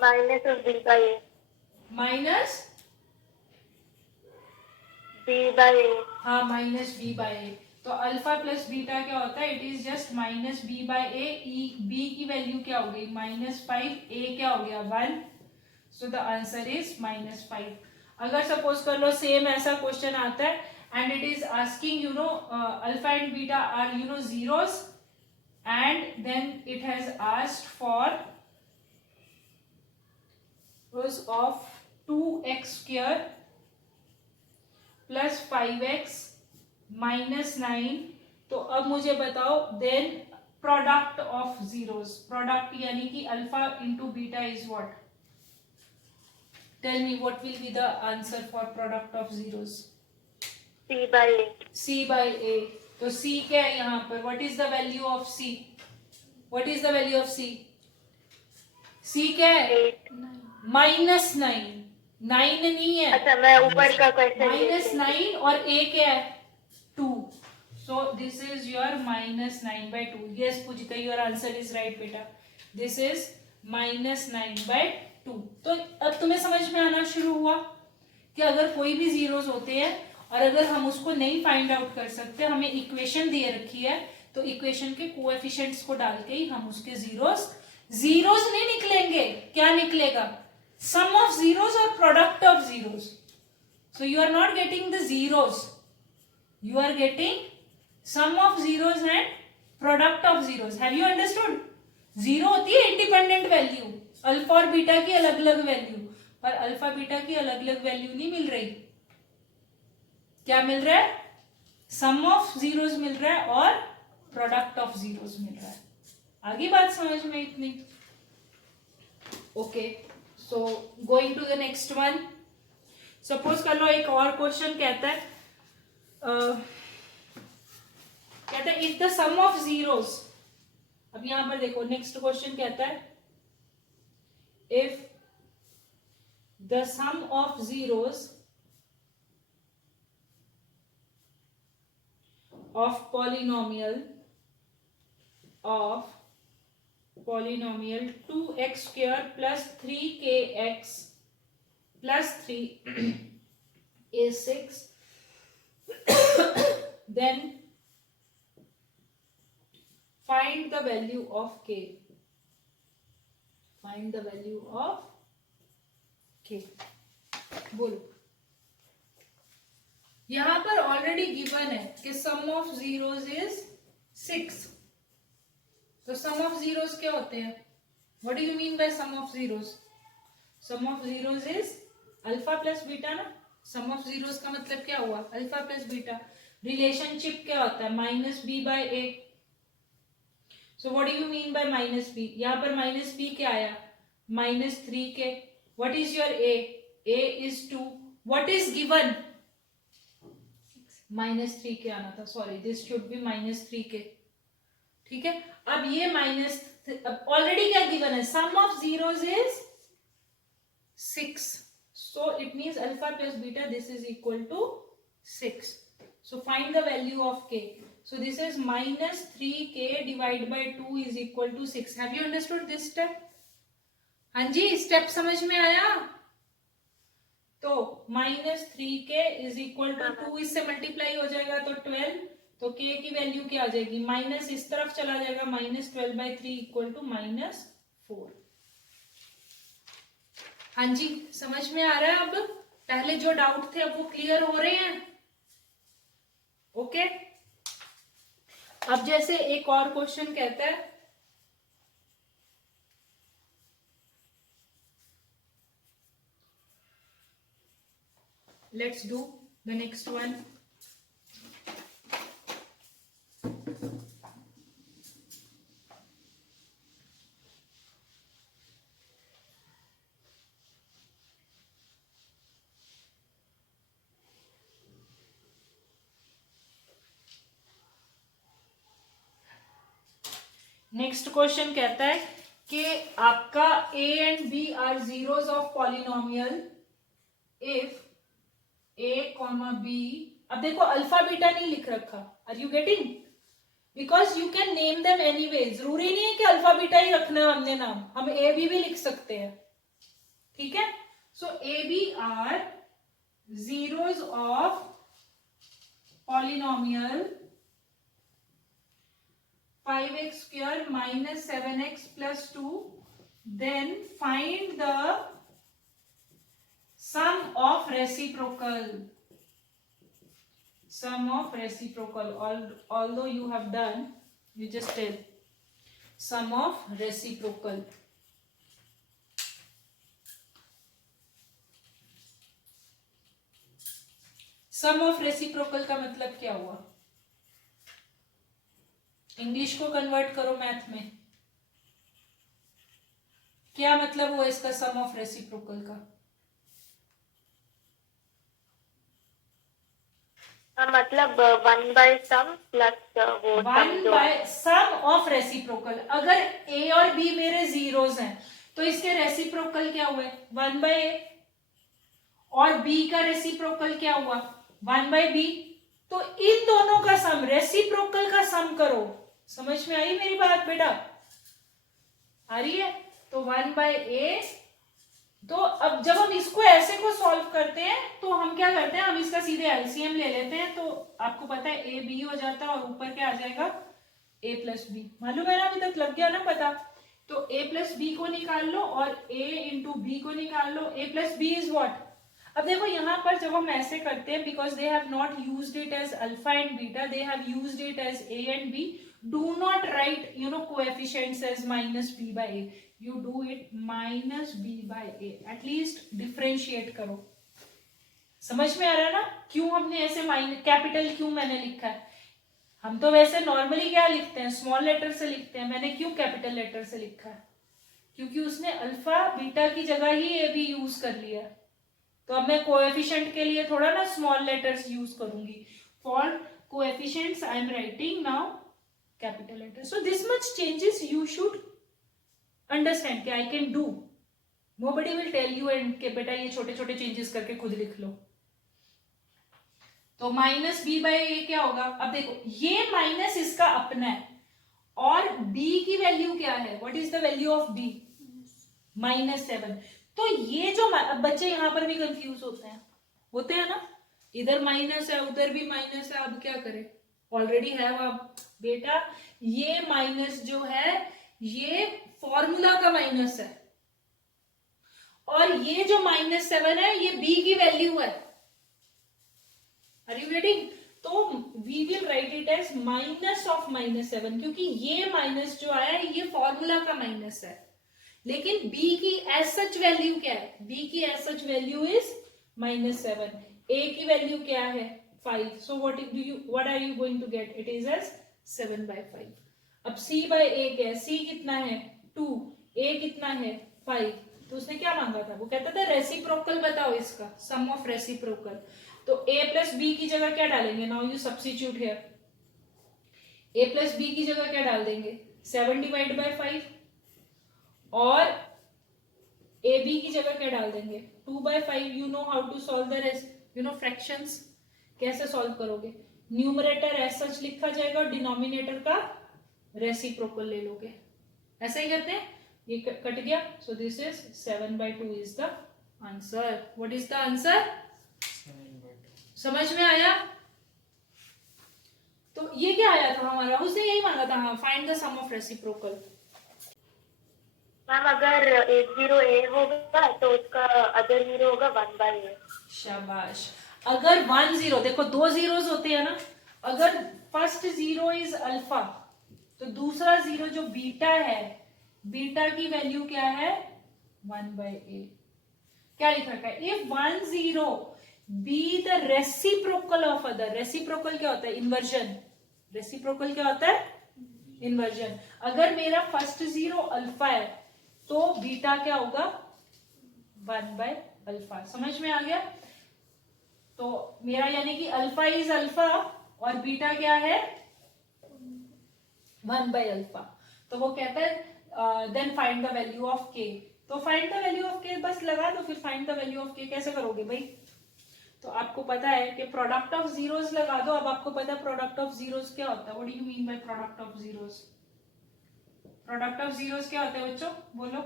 Minus B by A. Minus B by A. हाँ, minus B by A. तो alpha plus beta क्या होता है? It is just minus B by A. B की value क्या हो गई? -5। ए क्या हो गया? 1। So the answer is -5। अगर सपोज कर लो सेम ऐसा क्वेश्चन आता है and it is asking you know alpha and beta are you know zeros and then it has asked for of 2x² plus 5x -9। तो अब मुझे बताओ then product of zeros, product यानी कि alpha into beta is what? Tell me what will be the answer for product of zeros? C by A. C by A. तो C क्या है यहाँ पर? What is the value of C? What is the value of C? C क्या है? 8। -9। 9 नहीं है, अच्छा, मैं ऊपर का क्वेश्चन -9 और ए क्या है? 2। So this is your -9/2। Yes Pujita, your answer is right बेटा। This is -9/2। तो अब तुम्हें समझ में आना शुरू हुआ कि अगर कोई भी जीरोस होते हैं और अगर हम उसको नहीं फाइंड आउट कर सकते, हमें इक्वेशन दे रखी है, तो इक्वेशन के कोएफिशिएंट्स को डाल के ही हम उसके जीरोस नहीं निकलेंगे। क्या निकलेगा? सम ऑफ जीरोस और product of zeros. So you are not getting the zeros, you are getting sum of zeros and product of zeros. Have you understood? Zero होती है इंडिपेंडेंट वैल्यू, अल्फा और बीटा की अलग अलग वैल्यू, पर alpha beta की अलग अलग वैल्यू नहीं मिल रही। क्या मिल रहा है? सम ऑफ जीरोस मिल रहा है और प्रोडक्ट ऑफ जीरोस मिल रहा है। आगे बात समझ में इतनी? Okay, so going to the next one. Suppose कर लो एक और क्वेश्चन कहता है if the sum of zeros. अब यहां पर देखो नेक्स्ट क्वेश्चन कहता है if the sum of zeros of polynomial 2x² plus 3kx plus 3 is 6, then find the value of k. Find the value of k. बोलो। यहां पर ऑलरेडी गिवन है कि सम ऑफ जीरोस इज 6। तो सम ऑफ जीरोस क्या होते हैं? What do you mean by sum of zeros? Sum of zeros is alpha plus beta ना। सम ऑफ जीरोस का मतलब क्या हुआ? Alpha plus beta. रिलेशनशिप क्या होता है? -b/a। So what do you mean bye -b? यहां पर -b क्या आया? -3k। What is your a? a is 2। What is given? -3k आना था, sorry, this should be -3k। ठीक है, अब ये ऑलरेडी क्या गिवन है? Sum of zeros is 6। So it means alpha plus beta this is equal to 6। So find the value of k। So this is -3k divide by 2 is equal to 6। Have you understood this step? हाँ जी, step समझ में आया? तो -3k is equal to 2, इससे multiply हो जाएगा तो 12। तो k की वैल्यू क्या आ जाएगी? माइनस इस तरफ चला जाएगा, -12/3 इक्वल टू -4। हाँ जी, समझ में आ रहा है? अब पहले जो डाउट थे अब वो क्लियर हो रहे हैं? ओके। अब जैसे एक और क्वेश्चन कहता है let's do the next one. Next question कहता है कि आपका a and b are zeros of polynomial if a, b। अब देखो अल्फा बीटा नहीं लिख रखा, are you getting? Because you can name them anyway. जरूरी नहीं है कि अल्फा बीटा ही रखना है हमने नाम, हम a b भी लिख सकते हैं। ठीक है, so A B are zeros of polynomial 5x square minus 7x plus 2. Then find the sum of reciprocal. Sum of reciprocal. Although you have done, you just tell sum of reciprocal. Sum of reciprocal का मतलब क्या हुआ? English को convert करो math में, क्या मतलब हुआ इसका सम ऑफ रेसिप्रोकल का? मतलब 1/सम प्लस वो 1/सम ऑफ रेसिप्रोकल। अगर ए और बी मेरे जीरोस हैं तो इसके रेसिप्रोकल क्या हुए? 1/a। और बी का रेसिप्रोकल क्या हुआ? 1/b। तो इन दोनों का सम, रेसिप्रोकल का सम करो। समझ में आई मेरी बात बेटा? आ रही है? तो 1/a। तो अब जब हम इसको ऐसे को सॉल्व करते हैं तो हम क्या करते हैं, हम इसका सीधे एलसीएम ले लेते हैं। तो आपको पता है ए बी हो जाता है और ऊपर क्या आ जाएगा? a plus B. मालूम है ना? अभी तक लग गया ना पता? तो a प्लस बी को निकाल लो और a इंटू बी को निकाल लो। a plus B is what? अब देखो यहां पर जब हम ऐसे करते हैं, because they have not used it as alpha and beta, they have used it as a and b. Do not write coefficients as minus b by a. You do it minus b by a. At least differentiate करो। समझ में आ रहा है ना क्यों हमने ऐसे capital क्यों मैंने लिखा है? हम तो वैसे नॉर्मली क्या लिखते हैं? स्मॉल लेटर से लिखते हैं। मैंने क्यों कैपिटल लेटर से लिखा है? क्योंकि उसने अल्फा बीटा की जगह ही ए बी यूज कर लिया। तो अब मैं कोएफिशिएंट के लिए थोड़ा ना स्मॉल लेटर्स यूज करूंगी। For coefficients I am writing now capital letter. So this much changes you should understand कि I can do. Nobody will tell you and के बेटा ये छोटे छोटे चेंजेस करके खुद लिख लो. तो माइनस बी बाई ए क्या होगा? अब देखो ये माइनस इसका अपना है और b की वैल्यू क्या है? What is the value of b? -7. तो ये जो अब बच्चे यहां पर भी कंफ्यूज होते हैं ना, इधर माइनस है उधर भी माइनस है, अब क्या करें? ऑलरेडी है अब बेटा ये माइनस जो है ये फॉर्मूला का माइनस है और ये जो -7 है ये b की वैल्यू है. Are you getting? तो we will write it as minus of -7 क्योंकि ये माइनस जो आया है ये फॉर्मूला का माइनस है. लेकिन b की एज सच वैल्यू क्या है? b की as such value is -7. a की वैल्यू क्या है? 5. So what are you going to get? It is as 7/5. अब c बाय a क्या है? c कितना है? 2. a कितना है? 5. तो उसने क्या मांगा था? वो कहता था रेसिप्रोकल बताओ इसका, सम ऑफ रेसिप्रोकल. तो a प्लस बी की जगह क्या डालेंगे? Now you substitute here. a plus B की जगह क्या डाल देंगे? 7/5. और a b की जगह क्या डाल देंगे? 2/5. You know how to solve the fractions. कैसे सॉल्व करोगे? न्यूमरेटर एज सच लिखा जाएगा और डिनोमिनेटर का रेसिप्रोकल ले लोगे. ऐसा ही करते हैं. ये कट गया. सो this is 7/2 is the answer. What is the answer? समझ में आया? तो ये क्या आया था हमारा? उसने यही मांगा था. हाँ, find the sum of reciprocal. Ma'am अगर 80a होगा तो उसका अदर जीरो होगा 1/a. शाबाश. अगर 10, देखो 2 जीरोस होते हैं ना. अगर फर्स्ट जीरो इज अल्फा तो दूसरा जीरो जो बीटा है, बीटा की वैल्यू क्या है? 1/a. क्या लिख रखा है? If 10 be the reciprocal of other. Reciprocal क्या होता है? इन्वर्जन. रेसिप्रोकल क्या होता है? इन्वर्जन. अगर मेरा फर्स्ट जीरो अल्फा है तो बीटा क्या होगा? 1/अल्फा. समझ में आ गया? तो मेरा यानी कि अल्फा इज अल्फा और बीटा क्या है? 1/अल्फा. तो वो कहता है then find the value of K. तो फाइंड द वैल्यू ऑफ के बस लगा दो. फिर फाइंड द वैल्यू ऑफ के कैसे करोगे भाई? तो आपको पता है कि प्रोडक्ट ऑफ जीरोस लगा दो. अब आपको पता है प्रोडक्ट ऑफ जीरोस क्या होता है? What do you mean by product of zeros? Product of zeros क्या होता है बच्चों? बोलो.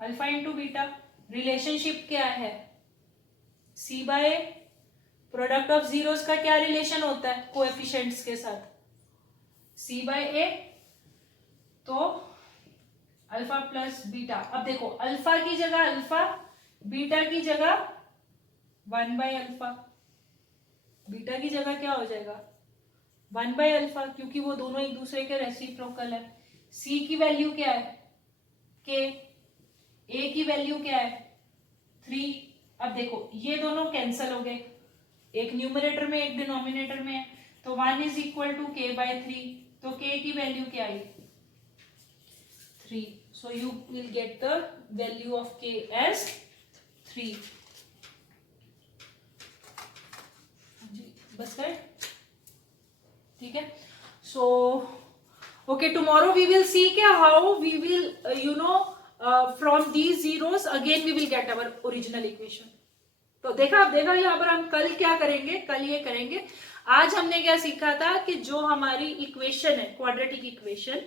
Alpha into beta. रिलेशनशिप क्या है, C by A. Product of zeros का क्या रिलेशन होता है कोएफिशिएंट्स के साथ, सी बाय ए। तो अल्फा प्लस बीटा, अब देखो अल्फा की जगह अल्फा, बीटा की जगह 1/अल्फा, बीटा की जगह क्या हो जाएगा 1/अल्फा, क्योंकि वो दोनों एक दूसरे के रेसिप्रोकल है। सी की वैल्यू क्या है के, ए की वैल्यू क्या है 3। अब देखो ये दोनों कैंसल हो गए, एक न्यूमरेटर में एक डिनोमिनेटर में है, तो 1 इज इक्वल टू k/3, तो k की वैल्यू क्या आई 3। So you will get the value of k as 3। बस कर, ठीक है। So okay, tomorrow we will see के how we will from these zeros again we will get our original equation. तो देखा यहाँ पर हम कल क्या करेंगे, कल ये करेंगे। आज हमने क्या सीखा था कि जो हमारी इक्वेशन है क्वाड्रेटिक इक्वेशन,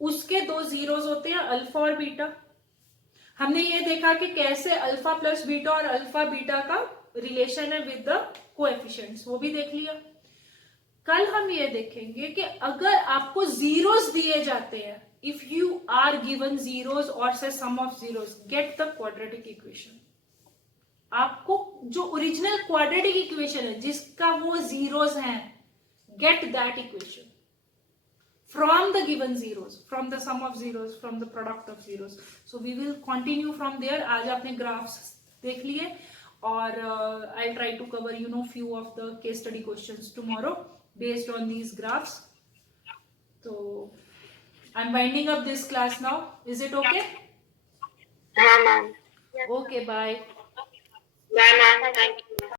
उसके दो जीरोस होते हैं अल्फा और बीटा। हमने ये देखा कि कैसे अल्फा प्लस बीटा और अल्फा बीटा का रिलेशन है विद द कोएफिशिएंट्स, वो भी देख लिया। कल हम ये देखेंगे कि अगर आपको जीरोस दिए जाते हैं, if you are given zeros और से sum of zeros, get the quadratic equation. आपको जो ओरिजिनल क्वाड्रेटिक इक्वेशन है जिसका वो जीरोस हैं, get that equation from the given zeros, from the sum of zeros, from the product of zeros. So we will continue from there. आज आपने graphs देख लिए और I'll try to cover few of the case study questions tomorrow based on these graphs. So I'm winding up this class now. Is it okay? हाँ ma'am. Okay, bye.